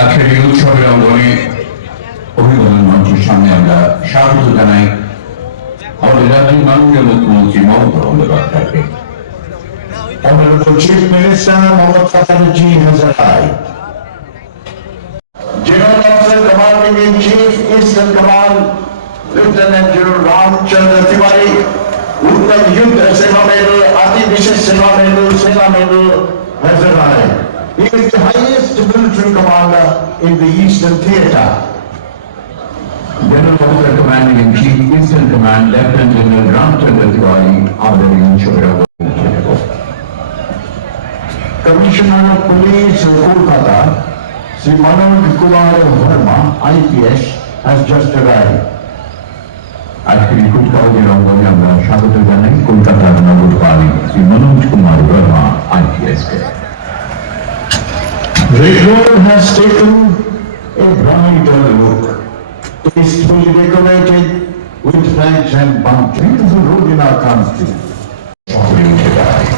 আজকের এই উৎসবের অঙ্গনে অভিবাদন মঞ্চের সামনে আমরা স্বাগত জানাই আমাদের রাজ্যের মাননীয় মুখ্যমন্ত্রী মমতা বন্দ্যোপাধ্যায়কে। Honorable Chief Minister Mohammad Fatahji has arrived. General Officer Commanding in Chief Eastern Command Lieutenant General Ramchandra Tiwari, Uttam Yudh Seva Medal, Ati Vishesh Seva Medal, Sena Medal has arrived. He is the highest military commander in the Eastern Theatre. General Officer Commanding in Chief Eastern Command Lieutenant General Ramchandra Tiwari আমাদের এই উৎসবের Commissioner of Police of Kolkata, Sri Manoj Kumar Verma, IPS, has just arrived. আজকের এই কুচকাওয়াজের অঙ্গনে আমরা স্বাগত জানাই কলকাতার নগরপালিক শ্রী মনোজ কুমার বর্মা IPS কে। The road has taken a bridal look, tastefully decorated with flags and banners. Beautiful road in our country. সকলে উঠে দাঁড়ায়।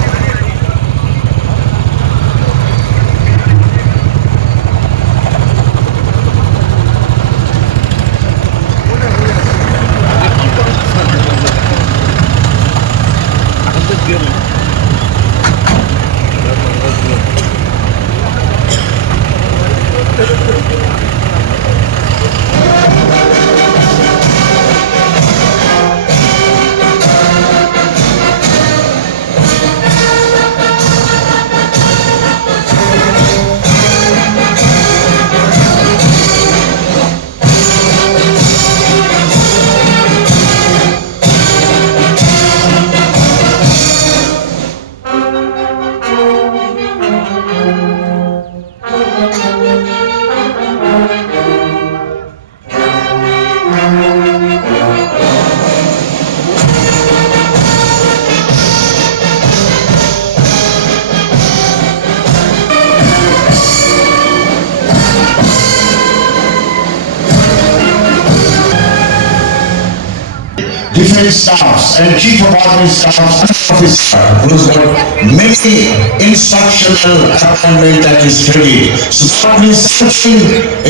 Defense staffs and chief of army staffs officer who's got many instructional appointment that is ready. So this section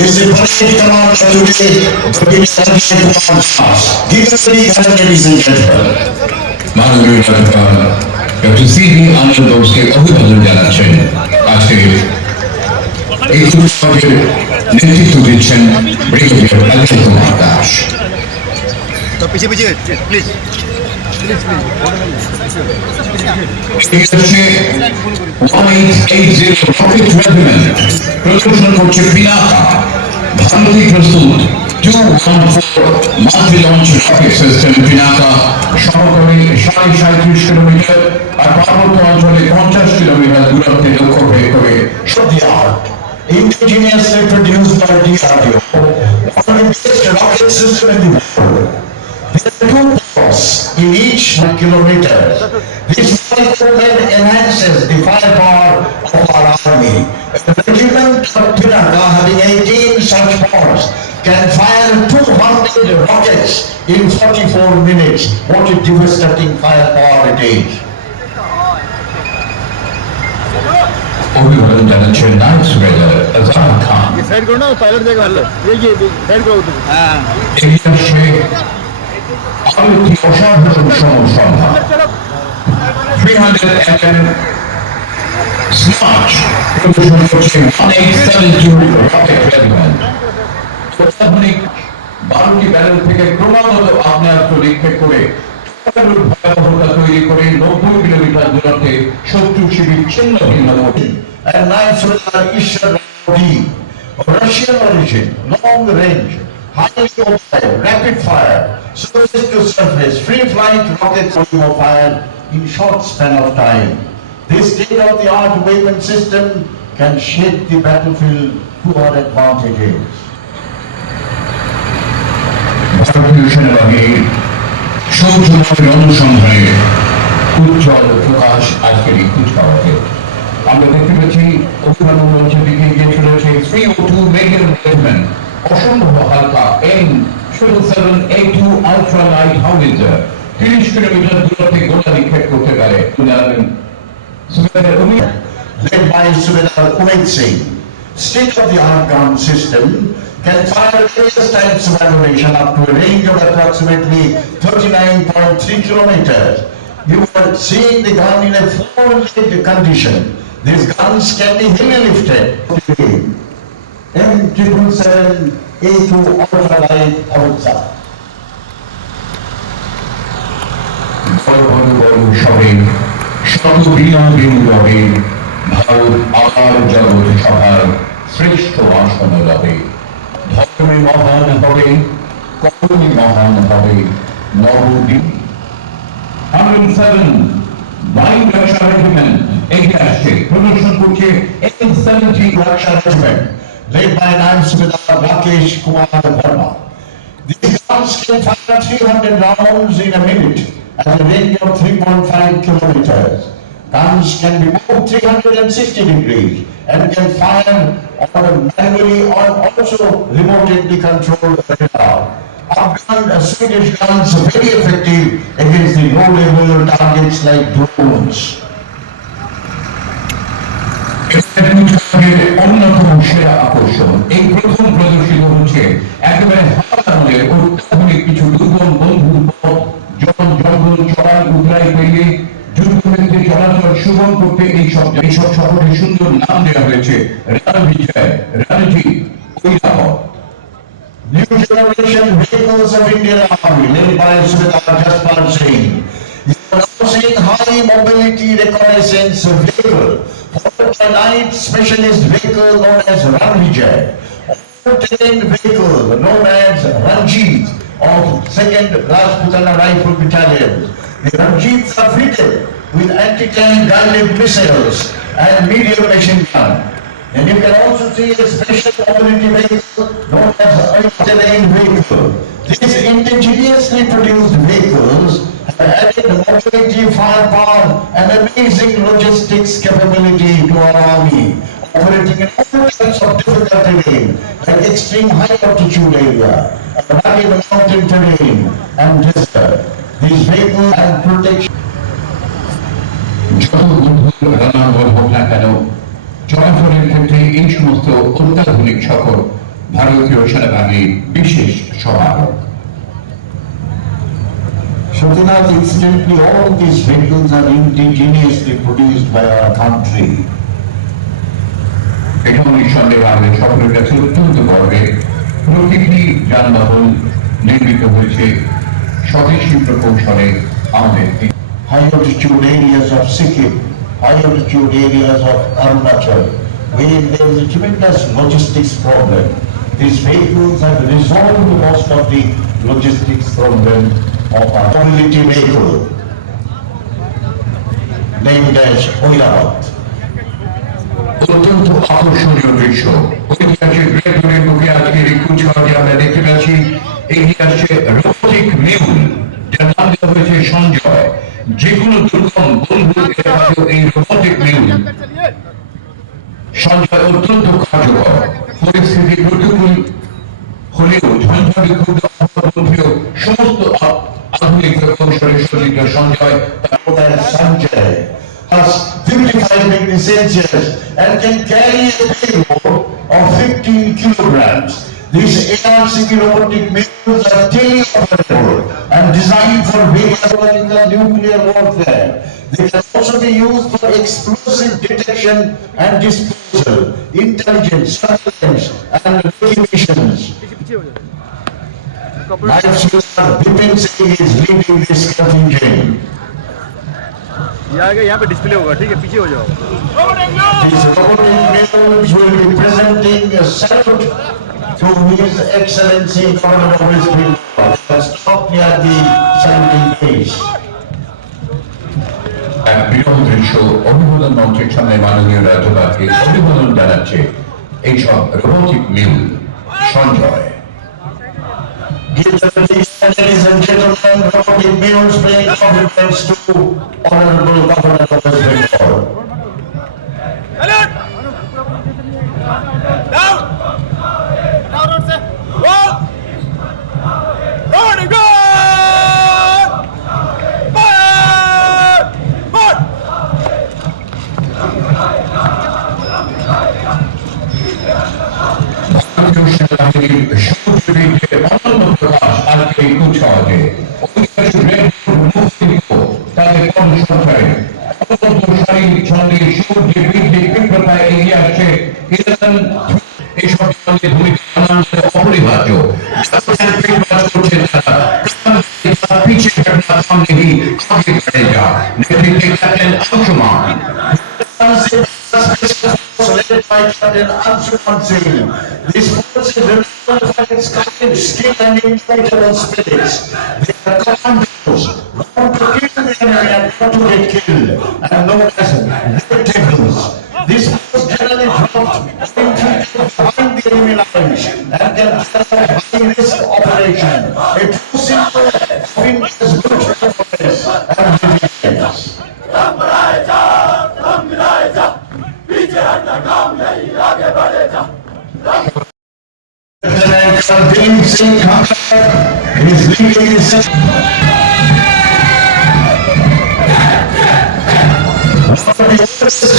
is the parade commander today, Brigadier Sergeant Kumar Das. Give us a big hand, ladies and gentlemen. মাননীয় রাজ্যপাল doctor CV আনন্দ বোসকে অভিবাদন জানাচ্ছেন। আজকে এই উৎসবের নেতৃত্ব দিচ্ছেন ব্রিগেডিয়ার অজিত কুমার দাস। तो पीछे पीछे प्लीज प्लीज প্রদর্শন করছে পিনাকা ভারতী প্রস্তুত 214 multi launch rocket system Pinaka সহকারী 37.5 কিলোমিটার আর পার্বত্য অঞ্চলে 50 কিলোমিটার দূরত্বে লক্ষ্য ভেদ করে Indigenously produced by DRDO, one of the best rocket system in the world. There are two parts in each kilometer. This firepower enhances the firepower of our army. The regiment of Pinaka, having 18 such parts, can fire 200 rockets in 44 minutes. What a devastating firepower it is. অভিবাদন জানাচ্ছেন নাইট সুবেদার আজহার খান। साइड करो ना पायलट देखो हेलो ये साइड करो हां এই আসে আরো একটি অসাধারণ সমসভা 300 স্মার্ট প্রদর্শন করছে 1872 রকেট রেজিমেন্ট। অত্যাধুনিক 12টি ব্যারেল থেকে ক্রমাগত আগ্নেয়াস্ত্র নিক্ষেপ করে ভয়াবহতা তৈরি করে 90 কিলোমিটার দূরত্বে শত্রু শিবির ছিন্ন ভিন্ন করে। And nine solar Ishar D, Russian origin, long range, highly mobile, rapid fire, surface to surface, free flight rockets will fire in short span of time. This state-of-the-art weapon system can shape the battlefield to our advantages. ভারতীয় সেনাবাহিনীর সৌজন্যের অনুসন্ধানে উজ্জ্বল প্রকাশ আজকের এই কুচকাওয়াজে আমরা দেখতে পাচ্ছি অভিবাদন মঞ্চের দিকে এগিয়ে চলেছে 302 মেডিকেল রেজিমেন্ট অসম্ভব হালকা M77A2 আলট্রা লাইট হাউইজার 30 কিলোমিটার দূরত্বে গোলা নিক্ষেপ করতে পারে। led by Subedar Umesh Singh. State-of-the-art gun system can fire various types of ammunition up to a range of approximately 39.3 kilometers. You are seeing the gun in a full-lit condition. These guns can be heavily lifted. M777A2 ultralight howitzer. Bharat আবার জগৎ সভার শ্রেষ্ঠ আসন রবে। ধর্মে মহান হবে, কর্মে মহান হবে নবদ্বীপ। 107 Blind Raksha Regiment এগিয়ে আসছে, প্রদর্শন করছে M70 Raksha Regiment, led by Nayan Subedar Rakesh Kumar Verma. These guns can fire 300 rounds in a minute at a range of 3.5 kilometers. Guns can be moved 360 degrees and can fire manually or also remotely controlled radar. Afghan Swedish guns are very effective against the low-level targets like drones. অন্যতম সেরা আকর্ষণ এই প্রথম প্রদর্শিত হচ্ছে একেবারে হাতানোদের অত্যাধুনিক কিছু দুর্গম বন্ধুর পথ জঙ্গল চড়াই উতরাই পেরিয়ে যুদ্ধক্ষেত্রে চলাচল সুগম করতে এইসব শহরের সুন্দর নাম দেওয়া হয়েছে রণবিজয়, রণজি, Airavat. New generation vehicles of Indian Army led by Subedar Jaspal Singh. You are now seeing high mobility reconnaissance vehicle, followed by light specialist vehicle known as Ranvijay, all-terrain vehicle known as Ranjit of 2nd Rajputana Rifle Battalion. The Ranjits are fitted with anti-tank guided missiles and medium machine gun. And you can also see a special mobility vehicle known as a terrain vehicle. These indigenously produced vehicles have added mobility, firepower and amazing logistics capability to our army, operating in all types of difficult terrain like extreme high altitude area, rugged mountain terrain and desert. These vehicles have protection. চলাচলের ক্ষেত্রে এই সমস্ত অত্যাধুনিক সকল ভারতীয় সেনাবাহিনীর বিশেষ সহায়ক। Shantinath, incidentally, all these vehicles are indigenously produced by our country. এটা নিঃসন্দেহে আমাদের সকলের কাছে অত্যন্ত গর্বের। প্রতিটি যানবাহন নির্মিত হয়েছে স্বদেশী প্রকৌশলে আমাদের High altitude areas of Sikkim, high altitude areas of Arunachal, where there is a tremendous logistics problem. These vehicles have resolved most of the logistics problem of our mobility vehicle, named as Oirabat. অত্যন্ত আকর্ষণীয় দৃশ্য। ঐতিহাসিক গ্রেটনের বুকে আজকের এই কুচকাওয়াজে আমরা দেখতে পাচ্ছি এগিয়ে আসছে রোবোটিক মিউল, যার নাম দেওয়া হয়েছে সঞ্জয়। যে কোনো দুর্গম বন্ধু এলাকাতেও এই রোবোটিক মিউল সঞ্জয় অত্যন্ত কার্যকর। পরিস্থিতি প্রতিকূল হলেও ঝঞ্ঝাবি ক্ষুদ্র মধ্যেও সমস্ত আধুনিক কৌশলে সজ্জিত Sanjay Sanjay has 55 degrees Celsius and can carry a payload of 15 kilograms. These ARCP robotic missiles are teleoperable and designed for radiological nuclear warfare. They can also be used for explosive detection and disposal, intelligence, surveillance, and evacuations. Life Officer Bipin Singh is leading this contingent. यहाँ पे डिस्प्ले होगा, ठीक है, पीछे हो जाओ। These robotic missiles will be presenting a salute to His Excellency Governor of West Bengal. Stop near the saluting base. এক বিরল দৃশ্য অভিবাদন মঞ্চের সামনে মাননীয় রাজ্যপালকে অভিবাদন জানাচ্ছে এইসব robotic mule Sanjay. Ladies and gentlemen, robotic mules paying compliments to Honorable Governor of West Bengal. সংসারে অন্তর্দর্শী ছন্দে সূর্য বৃদ্ধি তীব্রতায় এগিয়ে আসছে এইসব ছন্দে ভূমিকা আনন্দের অপরিহার্য করছে তারা পিছিয়ে ঘটনা সামনে ही आगे बढ़े जा नेतृत्व कैप्टन Anshuman led by Captain Anshuman Singh. This force is renowned for its kind, skill and indomitable spirits. They are commandos, known to kill the enemy and not to get killed, and known as red devils. This force generally dropped infantry behind the enemy lines and can perform high-risk operation. A true symbol of India's good performance and resilience. Lieutenant Sardin Singh Khankar is leading his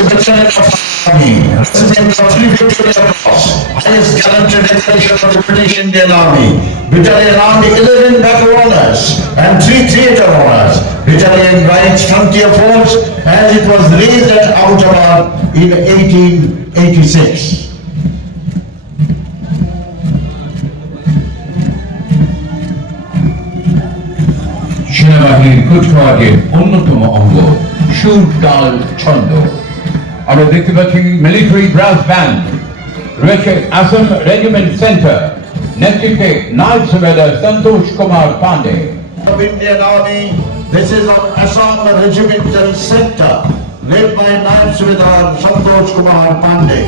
Lieutenant of Army, recipient of 3 Victoria Cross, highest gallantry decoration of the British Indian Army, Battalion Army 11 Battle Honours and 3 Theatre Honours, Battalion Rights Frontier Force as it was raised at Abbottabad in 1886. সেনাবাহিনীর কুচকাওয়াজের অন্যতম অঙ্গ সুর তাল ছন্দ। আমরা দেখতে পাচ্ছি মিলিটারি ব্রাস ব্যান্ড, রয়েছে আসাম রেজিমেন্ট সেন্টার, নেতৃত্বে নাইট Subedar Santosh Kumar Pandey. Of Indian Army, this is of Assam Regimental Center, led by Naib Subedar Santosh Kumar Pandey.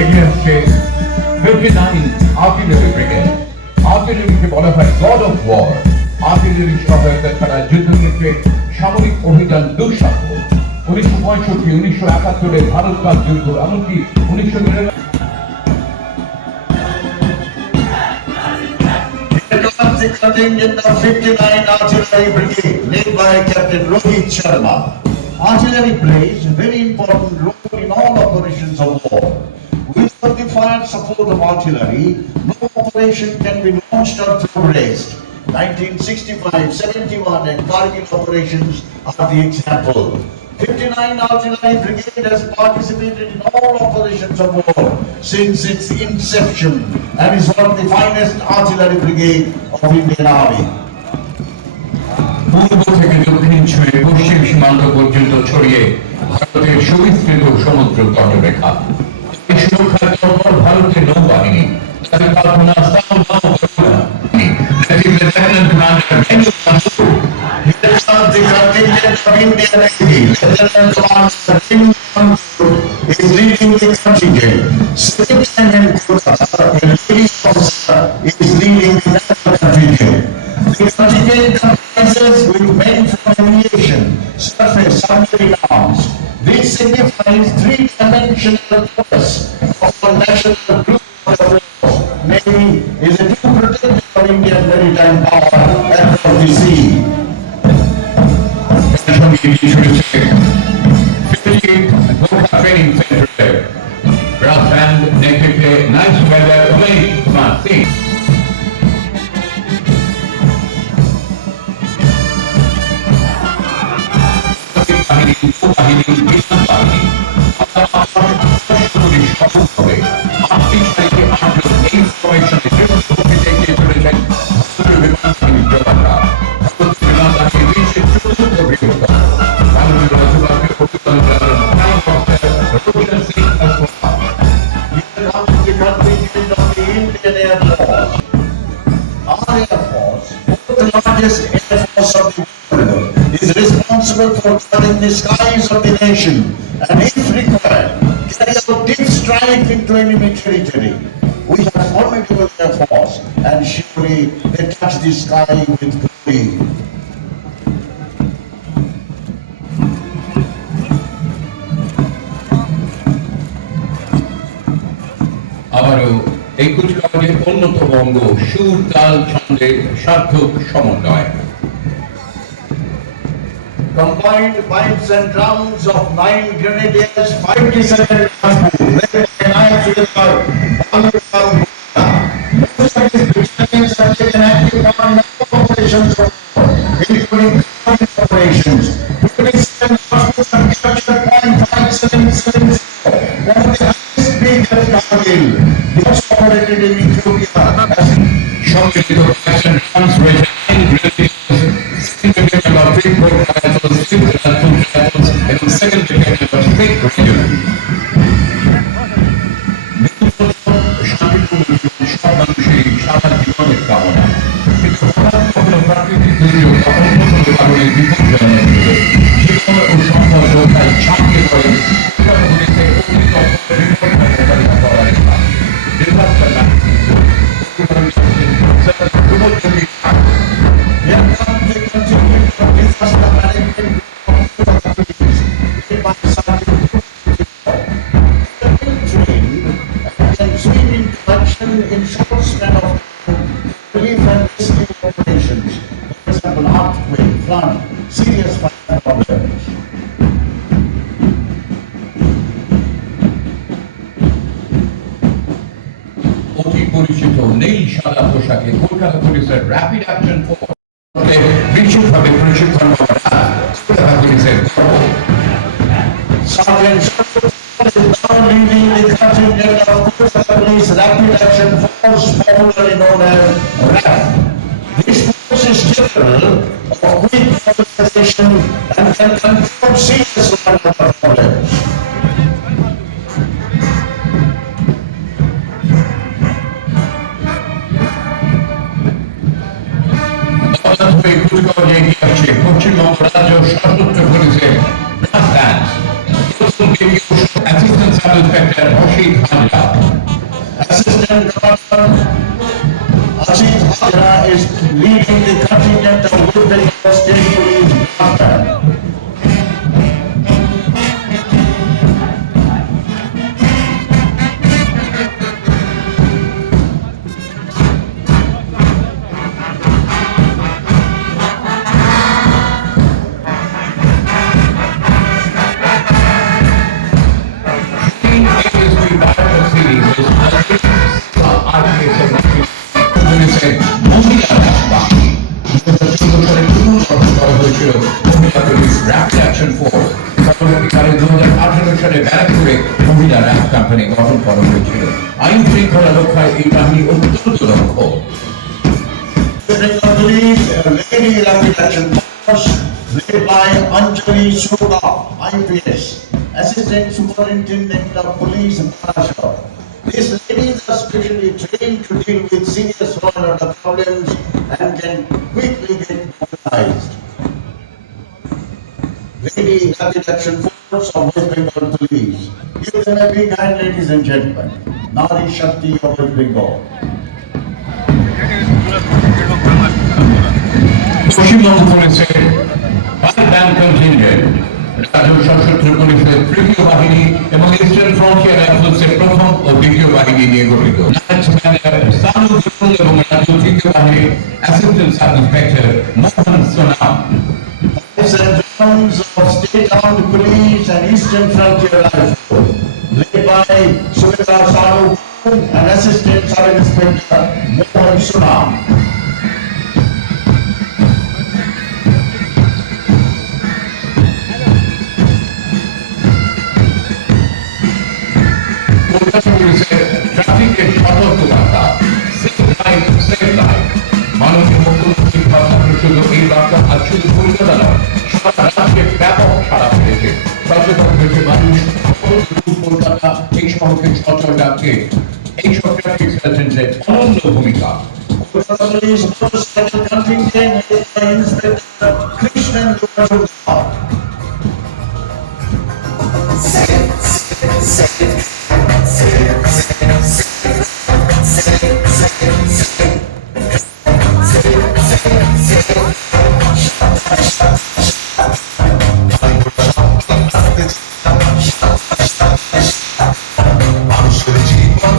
এগিয়ে আসছে 59 আর্টিলারি ব্রিগেড। আর্টিলারিকে বলা হয় গড অফ ওয়ার। আর্টিলারি সহায়তা ছাড়া যুদ্ধক্ষেত্রে সামরিক অভিযান দুঃসাধ্য। 1965, 1971 ভারত পাক যুদ্ধ, এমনকি 1999 The contingent of 59 Artillery Brigade, led by Captain Rohit Sharma. Artillery plays a very important role in all operations of war. Without the fire support of artillery, no operation can be launched or progressed. 1965, 71 and Kargil operations are the example. 59 Artillery Brigade has participated in all operations of war since its inception and is one of the finest artillery brigade of Indian Army. পূর্ব থেকে দক্ষিণ ছুঁয়ে পশ্চিম সীমান্ত পর্যন্ত ছড়িয়ে ভারতের সুবিস্তৃত সমুদ্র তটরেখা। এই সুরক্ষার তৎপর ভারতের নৌবাহিনী, তাদের কল্পনা স্থল নৌবাহিনী, নেতৃত্বে লেফটেন্যান্ট কমান্ডার বেঞ্জু কান্সু। Here's the contingent of Indian Navy. Lieutenant Commander Kim Kansu is leading the contingent. Second Lieutenant Kolkata, a lady officer, is leading the naval contingent. The contingent comprises with men from aviation, surface, submarine arms. This signifies 3-dimensional purpose of the national group of the force. Navy is a true protector of Indian maritime power across the sea. Training সেন্টারে brass band, নেতৃত্বে নাইট সুবেদার রোহিত কুমার সিং। বাহিনী, উপবাহিনী, বিমান বাহিনী সফলভাবে 38 তারিখে 8 জন এই ফরমেশনে যুদ্ধক্ষেত্রে এগিয়ে চলেছেন ভারতীয় বিমান বাহিনীর জওয়ানরা। ভারতীয় বিমান বাহিনী বিশ্বের চতুর্থ বৃহত্তম। মাননীয় রাষ্ট্রপতি অভিনন্দন জানালেন prime officer Roshan Singh Aswal. Here comes the contingent of the Indian Air Force. Our Air Force, the largest air force of the world, is responsible for covering the skies of the nation and, if required, carry out deep strike into enemy territory. We have formidable Air Force and surely they touch the sky with glory. আবারও এই কুচকাওয়াজ কাজের অন্যতম অঙ্গ সুর তাল ছন্দের সার্থক সমন্বয়। Combined pipes and drums of 9 grenadiers, 57 rifles, led by knights with our most of these battalions have taken active part in all operations of war, including combined operations. 27 rifles have captured 0.577, one of the highest peaks of Kargil. They also operated in Ethiopia. সম্মিলিত pipes and drums রয়েছে 9 grenadiers, second battalion of 3 rifles, 5th rifles এবং second battalion of 6th regiment। শান্তিপূর্ণ জীবন সব মানুষেরই সারা জীবনের কামনা, কিন্তু হঠাৎ কখনো প্রাকৃতিক দুর্যোগ, কখনো কখনো কারণে বিপর্যয় নেমে এলে জীবন ও সম্পদ রক্ষায় ঝাঁপিয়ে পড়েন গুলিতে বিপর্যয়কারীরা করার disaster in short span of time, relief and rescue operations, for example, earthquake, flood, serious fire problems. অতি পরিচিত নীল সাদা পোশাকে কলকাতা পুলিশের র্যাপিড অ্যাকশন ফোর্স বিশেষভাবে প্রশিক্ষণ কলকাতা পুলিশের Sergeant Shah is now leading the contingent of Kolkata Police Rapid Action Force, popularly known as RAF. This force is capable of quick mobilization and can confront serious line of problems. Paschimbanga রাজ্য সশস্ত্র পুলিশের Assistant Sub Inspector Rashid Hajra. Assistant Commander Ashit Hajra is leading the contingent of West Bengal State Police Master. Rapid Action Force পরবর্তীকালে 2018 সালে ব্যারাকপুরে মহিলা rap company গঠন করা হয়েছিল। আইন শৃঙ্খলা রক্ষায় এই বাহিনী অত্যন্ত দক্ষ। Police Lady Rapid Action Force led by Anjali Shukla, IPS, Assistant Superintendent of Police Maharashtra. These ladies are specially trained to deal with serious law and order problems and can quickly get mobilized. Lady Rapid Action Force of West Bengal Police. Give them a big hand, ladies and gentlemen. Nari Shakti of West Bengal. Paschimbanga পুলিশের band contingent রাজ্য সশস্ত্র পুলিশের তৃতীয় বাহিনী এবং eastern frontier রাইফেলসের প্রথম ও দ্বিতীয় বাহিনী নিয়ে গঠিত। এবং রাজ্য তৃতীয় বাহিনীর assistant sub inspector Mohan Sonam. Drums of state-armed police and Eastern Frontier Rifles, led by Sumitra Saru and Assistant Sub Inspector Mohan Sunam. Kolkata পুলিশের ট্রাফিকের সতর্কবার্তা, সেফ লাইফ সেভ লাইফ। মাননীয় মুখ্যমন্ত্রীর ভাষণে শুধু এই বার্তা আর শুধু কলকাতা নয়, সারা রাজ্যে ব্যাপক সাড়া পেয়েছে। সচেতন হয়েছে মানুষ, কলকাতা এই শহরকে সচল রাখতে এইসব ট্রাফিক সার্জেন্টের অনন্য ভূমিকা। Kolkata Police Motorcycle Contingent led by Inspector Krishnan Kumar. মানুষের জীবন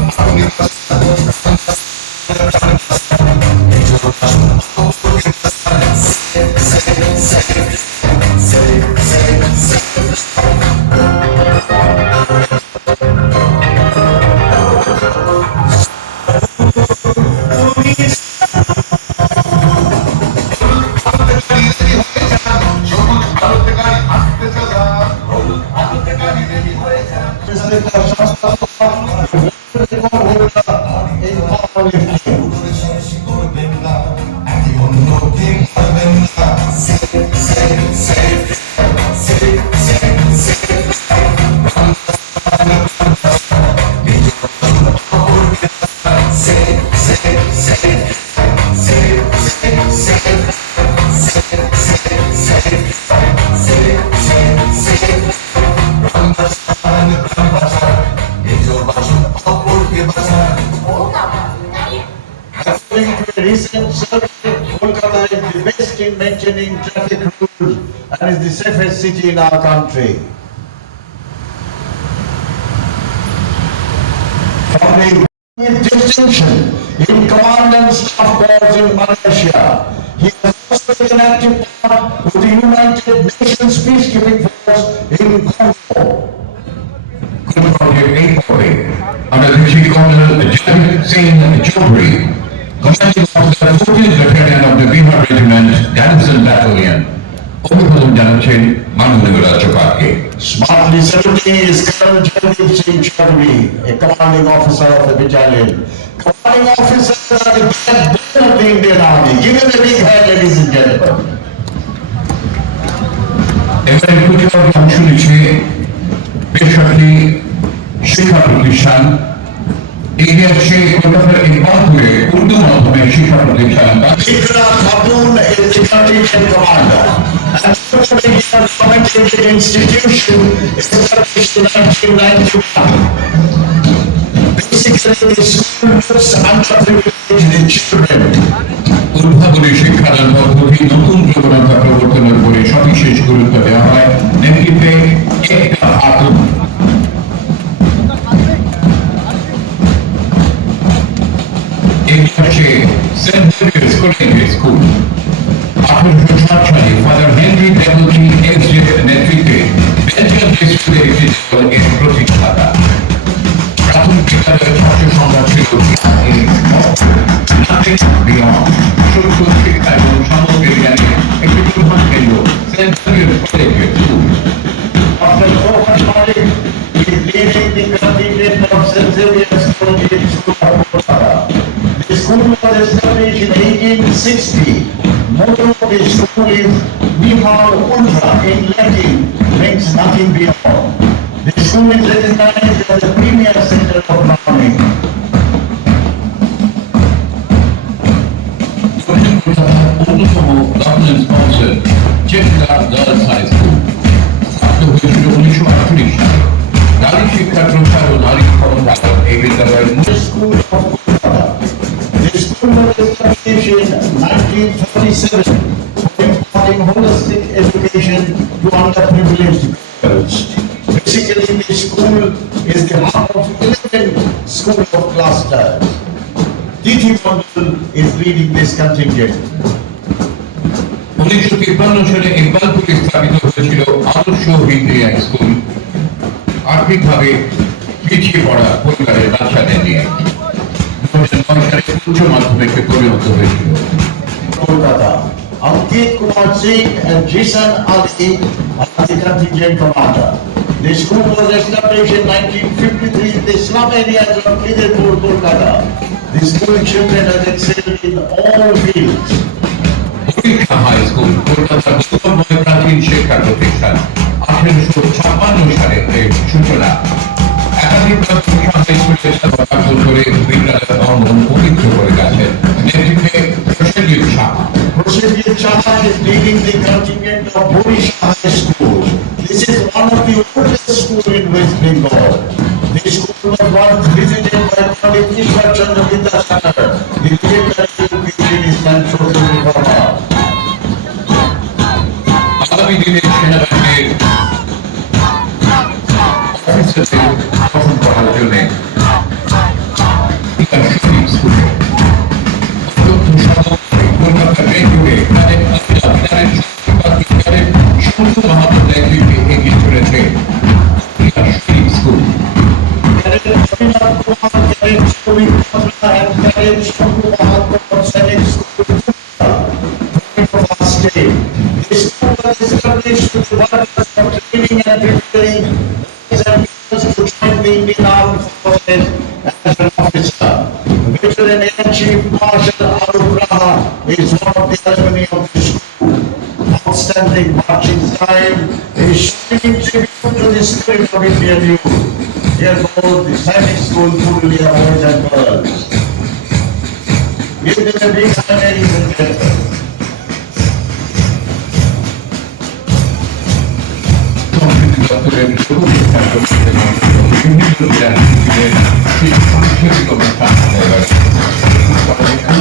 According to a recent survey, Kolkata is the best in maintaining traffic rules and is the safest city in our country. Founding with distinction in command and staff corps in Malaysia, he has also taken active part with the United Nations peacekeeping force in Congo. এই পদে আমরা দেখছি কর্নেল জাহিদ সিং Chowdhury, commanding officer 14th Battalion of the Bihar Regiment, Garrison Battalion। অভিবাদন জানাচ্ছেন মাননীয় রাজ্যপালকে। Smartly saluting is Colonel Jadeep Singh Chaudhary, a commanding officer of the battalion. Commanding officers are the backbone of the Indian Army. Give him a big hand, ladies and gentlemen. এবারে কুচকাওয়াজ অংশ নিচ্ছে বেসরকারি শিক্ষা প্রতিষ্ঠান। এগিয়ে আসছে কলকাতার ইকবালপুরে উর্দু মাধ্যমে শিক্ষা প্রতিষ্ঠান। Ikra Khatun is the contingent commander. And the commentated institution established in 1991. Basically, the school looks underprivileged children. উদ্ভাবনী শিক্ষাদান পদ্ধতি নতুন প্রবণতা প্রবর্তনের উপরে সবিশেষ গুরুত্ব দেওয়া হয়। নেতৃত্বে ইকরা খাতুন। এগিয়ে সেন্ট জেভিয়ার্স কলেজিয়েট স্কুল। 1860 সালে ফাদার হেনরি ডেভলজি এক্সজের নেতৃত্বে বেলজিয়াম স্কুলে একটি দল এর প্রতিষ্ঠাতা। প্রাথমিক বিদ্যালয়ের ছাত্র সংখ্যা ছিল সূক্ষ্ম শিক্ষা এবং সমাজ বিজ্ঞানের একটি প্রধান কেন্দ্র saint Xavier's collegiate school. After overcrowding, he is leading the contingent of St. Xavier's Collegiate School of Kolkata. The school was established in 1860. Motto of the school is Nihal Ultra in Latin, means nothing beyond. The school is recognized as the premier center of learning. দক্ষিণ কলকাতার অন্যতম government sponsor চেষ্টা girls high school স্থাপিত হয়েছিল 1948 সালে। নারী শিক্ষার প্রসার ও নারী ক্ষমতায়ন এই বিদ্যালয়ের The school of Kolkata. The school was established in 1937 for imparting holistic education to underprivileged girls. Basically, the school is the hub of 11 school of clusters. Titi Mandal is leading this contingent. 1953 সালে ইকবালপুরে স্থাপিত হয়েছিল আদর্শ Hindi high school আর্থিকভাবে পিছিয়ে পড়া পরিবারের বাচ্চাদের নিয়ে। 2009 সালে উচ্চ মাধ্যমিকে পরিণত হয়েছিল। Kolkata. Ankit Kumar Singh and Jason Ali are the contingent commander. The school was established in 1953 in the slum areas of Kidepur, Kolkata. The school children have excelled in all fields. পরীক্ষা high school কলকাতার গৌরবময় প্রাচীন শিক্ষা প্রতিষ্ঠান। 1856 সালে এর সূচনা। একাধিক পরীক্ষা হাই স্কুলের স্থাপন করে বিদ্যালয়ের অঙ্গন পবিত্র করে গেছেন। নেতৃত্বে প্রসেনজিৎ Saha. Prosenjit Chahal is leading the contingent of Borisha High School. This is one of the oldest schools in West Bengal. The school was once visited by Pandit Ishwar Chandra Vidyasagar, the legendary educationist and social reformer. আগামী দিনে সেনাবাহিনীর অফিসারদের গঠন করার জন্য স্কুলে অত্যন্ত সহজে কলকাতা রেডিওয়ে তাদের বিজ্ঞানের সমস্ত মহাত্মার নেতৃত্বে এগিয়ে চলেছে school. Chief Marshal Arup Raha is one of the alumni of the school. Outstanding marching style is showing tribute to the spirit of Indian youth. Here goes the Sainik School Purulia boys and girls. Give them a big hand, ladies and gentlemen. বিভিন্ন